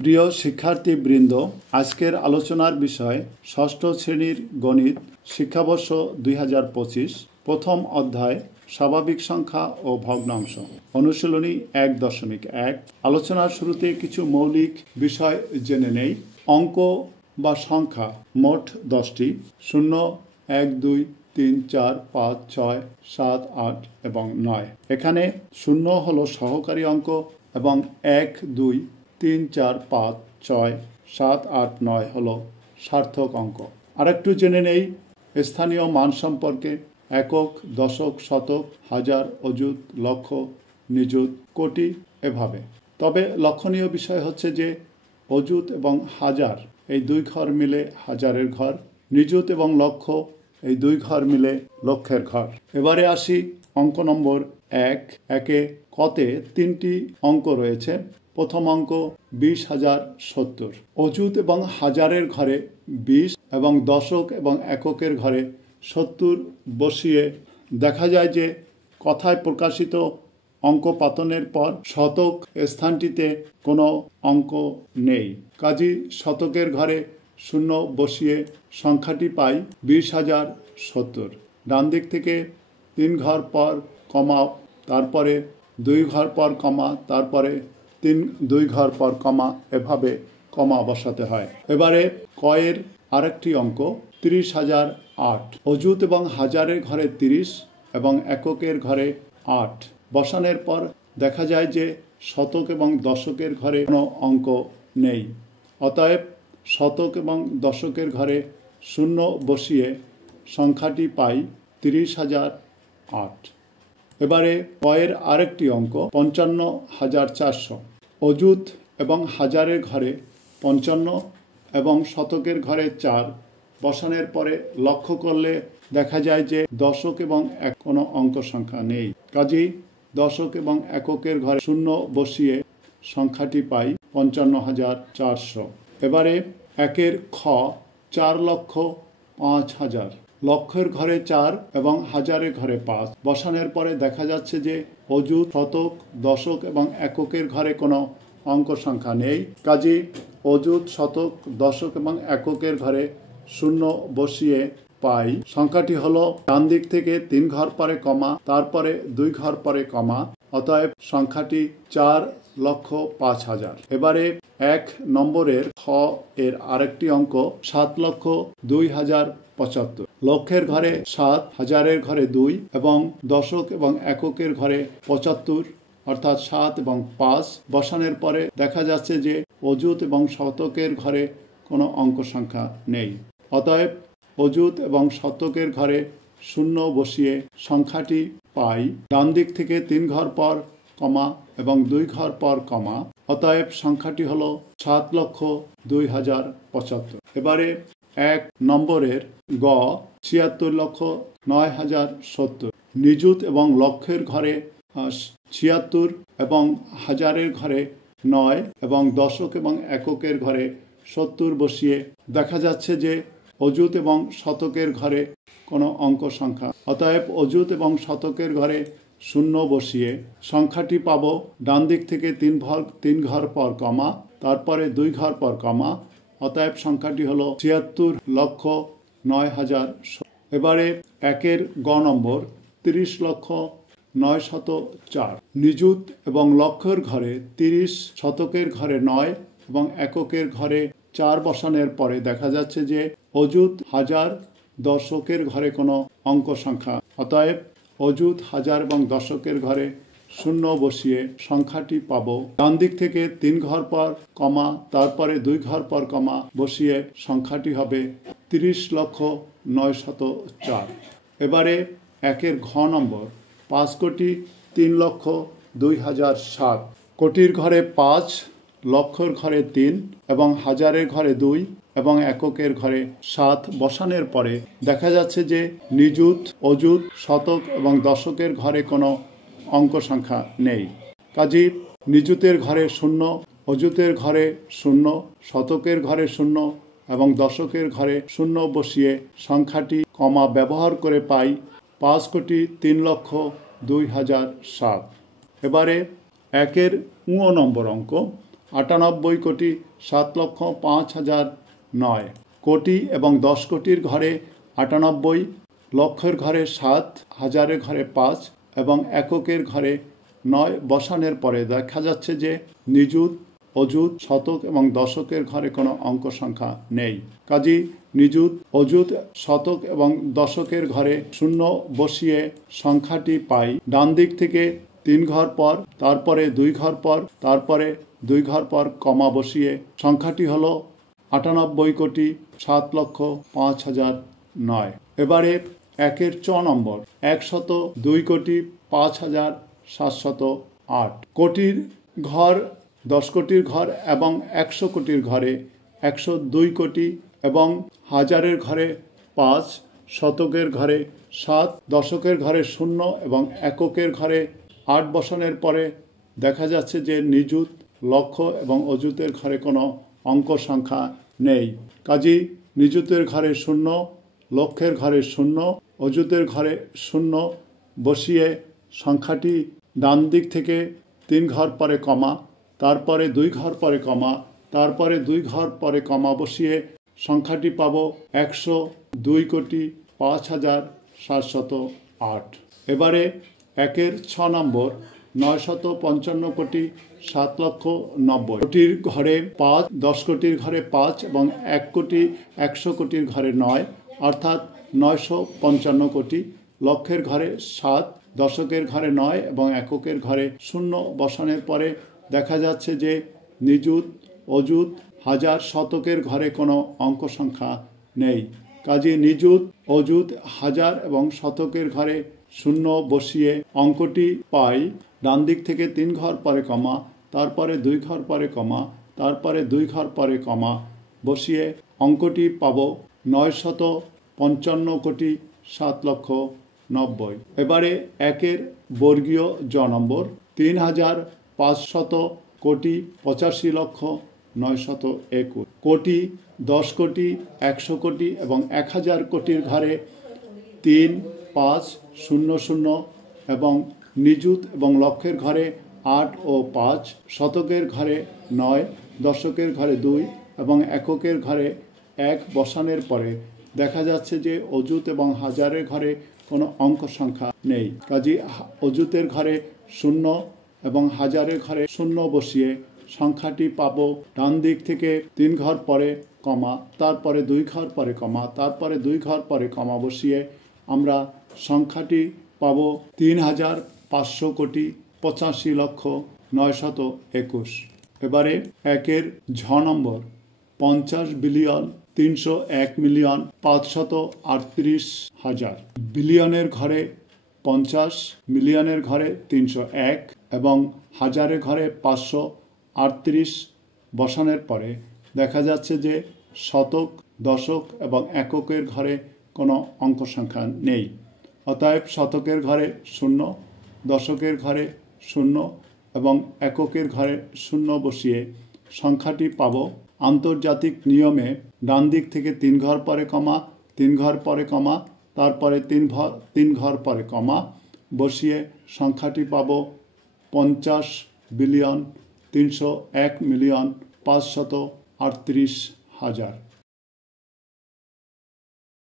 প্রিয় শিক্ষার্থীবৃন্দ, আজকের আলোচনার বিষয় ষষ্ঠ শ্রেণীর গণিত শিক্ষাবর্ষ 2025 প্রথম অধ্যায় স্বাভাবিক সংখ্যা ও ভগ্নাংশ অনুশীলনী 1.1। আলোচনার শুরুতে কিছু মৌলিক বিষয় জেনে নেই। অঙ্ক বা সংখ্যা মোট 10টি, 0, 1, 2, 3, 4, 5, 6, 7, 8 এবং 9। এখানে 0 হলো সহকারী অঙ্ক এবং 1, 2, 3, 4, 5, 6, 7, 8, 9 হলো সার্থক অঙ্ক। আরেকটু জেনে নেই স্থানীয় মান সম্পর্কে। একক, দশক, শতক, হাজার, অযুত, লক্ষ, নিযুত, কোটি এভাবে। তবে লক্ষণীয় বিষয় হচ্ছে যে অযুত এবং হাজার এই দুই ঘর মিলে হাজারের ঘর, নিযুত এবং লক্ষ এই দুই ঘর মিলে লক্ষের ঘর। এবারে আসি অঙ্ক নম্বর 1। একে কতে 3টি অঙ্ক রয়েছে। প্রথম অঙ্ক 20,070। অযুত এবং হাজারের ঘরে 20 এবং দশক এবং এককের ঘরে 70 বসিয়ে দেখা যায় যে কথায় প্রকাশিত অঙ্ক পাতনের পর শতক স্থানটিতে কোনো অঙ্ক নেই। কাজেই শতকের ঘরে 0 বসিয়ে সংখ্যাটি পাই 20,070। ডান দিক থেকে 3 ঘর পর কমা, তারপরে 2 ঘর পর কমা, তারপরে 2 ঘর পর কমা, এভাবে কমা বসাতে হয়। এবারে কয়ের আরেকটি অঙ্ক 30,008। অযুত এবং হাজারের ঘরে 30 এবং এককের ঘরে 8 বসানোর পর দেখা যায় যে শতক এবং দশকের ঘরে কোনো অঙ্ক নেই। অতএব শতক এবং দশকের ঘরে 0 বসিয়ে সংখ্যাটি পাই 30,008। এবারে কয়ের আরেকটি অঙ্ক 55,400। অযুত এবং হাজারের ঘরে 55 এবং শতকের ঘরে 4 বসানোর পরে লক্ষ্য করলে দেখা যায় যে দশক এবং কোনো অঙ্ক সংখ্যা নেই। কাজেই দশক এবং এককের ঘরে 0 বসিয়ে সংখ্যাটি পাই 55,400। এবারে একের খ 4,05,000। লক্ষের ঘরে 4 এবং হাজারের ঘরে 5 বসানোর পরে দেখা যাচ্ছে যে অযুত, শতক, দশক এবং এককের ঘরে কোনো অঙ্ক সংখ্যা নেই। কাজেই অযুত, শতক, দশক এবং এককের ঘরে 0 বসিয়ে পাই সংখ্যাটি হলো ডান দিক থেকে 3 ঘর পরে কমা, তারপরে 2 ঘর পরে কমা, অতএব সংখ্যাটি 4,05,000। এবারে 1 নম্বরের খ এর আরেকটি অঙ্ক 7,02,075। লক্ষের ঘরে 7, হাজারের ঘরে 2 এবং দশক এবং এককের ঘরে 75 অর্থাৎ 7 এবং 5 বসানোর পরে দেখা যাচ্ছে যে অযুত এবং শতকের ঘরে কোনো অঙ্ক সংখ্যা নেই। অতএব অযুত এবং শতকের ঘরে 0 বসিয়ে সংখ্যাটি পাই ডান দিক থেকে 3 ঘর পর কমা এবং 2 ঘর পর কমা, অতএব সংখ্যাটি হলো 7,02,075। এবারে 1 নম্বরের গ 76,09,070। নিযুত এবং লক্ষের ঘরে 76 এবং হাজারের ঘরে 9 এবং দশক এবং এককের ঘরে 70 বসিয়ে দেখা যাচ্ছে যে অযুত এবং শতকের ঘরে কোনো অঙ্ক সংখ্যা। অতএব অযুত এবং শতকের ঘরে 0 বসিয়ে সংখ্যাটি পাব ডান দিক থেকে 3 ঘর পর কমা, তারপরে 2 ঘর পর কমা, অতএব সংখ্যাটি হলো 76,09,000। এবারে একের গ নম্বর 30,09,004। নিযুত এবং লক্ষের ঘরে 30, শতকের ঘরে 9 এবং এককের ঘরে 4 বসানোর পরে দেখা যাচ্ছে যে অযুত, হাজার, দশকের ঘরে কোনো অঙ্ক সংখ্যা। অতএব অযুত, হাজার এবং দশকের ঘরে 0 বসিয়ে সংখ্যাটি পাব ডান দিক থেকে 3 ঘর পর কমা, তারপরে 2 ঘর পর কমা বসিয়ে সংখ্যাটি হবে 30,09,004। এবারে একের ঘ নম্বর 5,03,02,007। কোটির ঘরে 5, লক্ষের ঘরে 3 এবং হাজারের ঘরে 2 এবং এককের ঘরে 7 বসানোর পরে দেখা যাচ্ছে যে নিযুত, অযুত, শতক এবং দশকের ঘরে কোনো অঙ্ক সংখ্যা নেই। কাজেই নিযুতের ঘরে 0, অযুতের ঘরে 0, শতকের ঘরে 0 এবং দশকের ঘরে 0 বসিয়ে সংখ্যাটি কমা ব্যবহার করে পাই 5,03,02,007। এবারে একের 9 নম্বর অঙ্ক 98,07,05,009। কোটি এবং 10 কোটির ঘরে 98, লক্ষের ঘরে 7, হাজারের ঘরে 5 এবং এককের ঘরে 9 বসানোর পরে দেখা যাচ্ছে যে নিযুত, অযুত, শতক এবং দশকের ঘরে কোনো অঙ্ক সংখ্যা নেই। কাজেই নিযুত, অযুত, শতক এবং দশকের ঘরে শূন্য বসিয়ে সংখ্যাটি পাই ডান দিক থেকে 3 ঘর পর, তারপরে 2 ঘর পর, তারপরে 2 ঘর পর কমা বসিয়ে সংখ্যাটি হলো 98,07,05,009। এবারে 1-এর 6 নম্বর 102,05,708। কোটির ঘর, 10 কোটির ঘর এবং 100 কোটির ঘরে 102 কোটি এবং হাজারের ঘরে 5, শতকের ঘরে 7, দশকের ঘরে 0 এবং এককের ঘরে 8 বসানোর পরে দেখা যাচ্ছে যে নিযুত, লক্ষ এবং অযুতের ঘরে কোনো অঙ্ক সংখ্যা নেই। কাজেই নিযুতের ঘরে 0, লক্ষের ঘরে 0, অযুতের ঘরে 0 বসিয়ে সংখ্যাটি ডান দিক থেকে 3 ঘর পরে কমা, তারপরে 2 ঘর পরে কমা, তারপরে 2 ঘর পরে কমা বসিয়ে সংখ্যাটি পাব 102,05,708। এবারে 1-এর 6 নম্বর 955,07,90,000। কোটির ঘরে 5, 10 কোটির ঘরে 5 এবং 1 কোটি 100 কোটির ঘরে 9, অর্থাৎ 955 কোটি। লক্ষের ঘরে 7, দশকের ঘরে 9 এবং এককের ঘরে 0 বসানোর পরে দেখা যাচ্ছে যে নিযুত, অযুত, হাজার, শতকের ঘরে কোনো অঙ্ক সংখ্যা নেই। কাজে নিযুত, অযুত, হাজার এবং শতকের ঘরে 0 বসিয়ে অঙ্কটি পাই ডান দিক থেকে 3 ঘর পরে কমা, তারপরে 2 ঘর পরে কমা, তারপরে 2 ঘর পরে কমা বসিয়ে অঙ্কটি পাব 955,07,90,000। এবারে 1-এর বর্গীয় জ নম্বর 3,500,85,09,21। কোটি, 10 কোটি, 100 কোটি এবং 1000 কোটির ঘরে 3, 5, 0, 0 এবং নিযুত এবং লক্ষের ঘরে 8 ও 5, শতকের ঘরে 9, দশকের ঘরে 2 এবং এককের ঘরে 1 বসানোর পরে দেখা যাচ্ছে যে অযুত এবং হাজারের ঘরে কোনো অঙ্ক সংখ্যা নেই। কাজেই অযুতের ঘরে 0 এবং হাজারের ঘরে 0 বসিয়ে সংখ্যাটি পাব ডান দিক থেকে 3 ঘর পরে কমা, তারপরে 2 ঘর পরে কমা, তারপরে 2 ঘর পরে কমা বসিয়ে আমরা সংখ্যাটি পাব 3,500,85,09,21। এবারে 1-এর ঝ নম্বর 50,301,538,000। বিলিয়নের ঘরে 50, মিলিয়নের ঘরে 301 এবং হাজারের ঘরে 538 বসানোর পরে দেখা যাচ্ছে যে শতক, দশক এবং এককের ঘরে কোনো অঙ্ক সংখ্যা নেই। অতএব শতকের ঘরে 0, দশকের ঘরে 0 এবং এককের ঘরে 0 বসিয়ে সংখ্যাটি পাব আন্তর্জাতিক নিয়মে ডান দিক থেকে 3 ঘর পরে কমা, 3 ঘর পরে কমা, তারপরে 3 ঘর পরে কমা বসিয়ে সংখ্যাটি পাব 50,301,538,000।